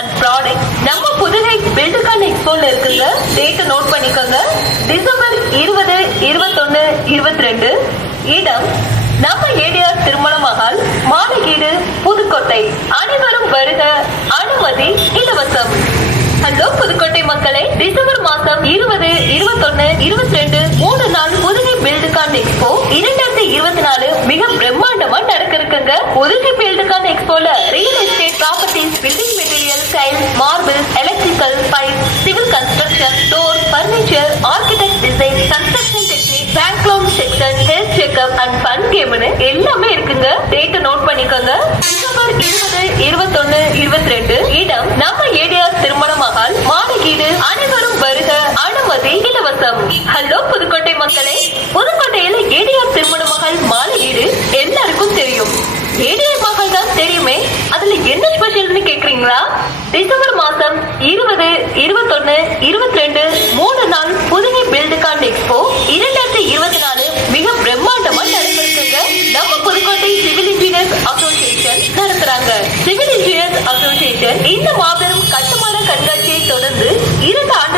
Product நம்ம Pudugai Buildcon எக்ஸ்போல இருக்குங்க. Date note பண்ணிக்கோங்க. டிசம்பர் 20, 21, 22. இடம் நம்ம ஏடிஆர் திருமண மஹால், மாலையீடு, புதுக்கோட்டை. அனைவரும் வருக. அனுமதி இலவசம். ஹலோ புதுக்கோட்டை மக்களே, டிசம்பர் மாசம் 20, 21, 22 3 நாள் புதுகை பில்டுகான் எக்ஸ்போ 2024 மிக பிரம்மாண்டமா நடக்க இருக்குங்க. புதுகை பில்டுகான் எக்ஸ்போல real estate properties, building material, tiles, marbles, electrical, pipe, civil construction, door, furniture, architect design, construction technique, bank loan section, health checkup and fun கேம்னு எல்லாமே இருக்குங்க. டேட் நோட் பண்ணிக்கோங்க. டிசம்பர் 20, 21, 22. இடம் நம்ம ஏடிஆர் திருமண மஹால், மாலையீடு. அனைவரும் வருக. அனுமதி இலவசம். ஹலோ புதுக்கோட்டை மக்களே, புதுக்கோட்டையில ஏடிஆர் திருமண மஹால், மாலையீடு எல்லாருக்கும் தெரியும். ஏடிஆர் மஹால் தான் தெரியுமே, அதுல என்ன ஸ்பெஷல்னு கேக்குறீங்களா? டிசம்பர் மாசம் 20, 21, 22 3 நாள் புதுகை பில்டுகான் எக்ஸ்போ 2024 மிக பிரம்மாண்டமா நடந்திருக்குங்க. நம்ம புதுக்கோட்டை சிவில் இன்ஜினியர்ஸ் அசோசியேஷன் நடத்துறாங்க. சிவில் இன்ஜினியர்ஸ் அசோசியேஷன் இந்த மாபெரும் கட்டுமான கண்காட்சியை தொடர்ந்து 2 ஆண்டு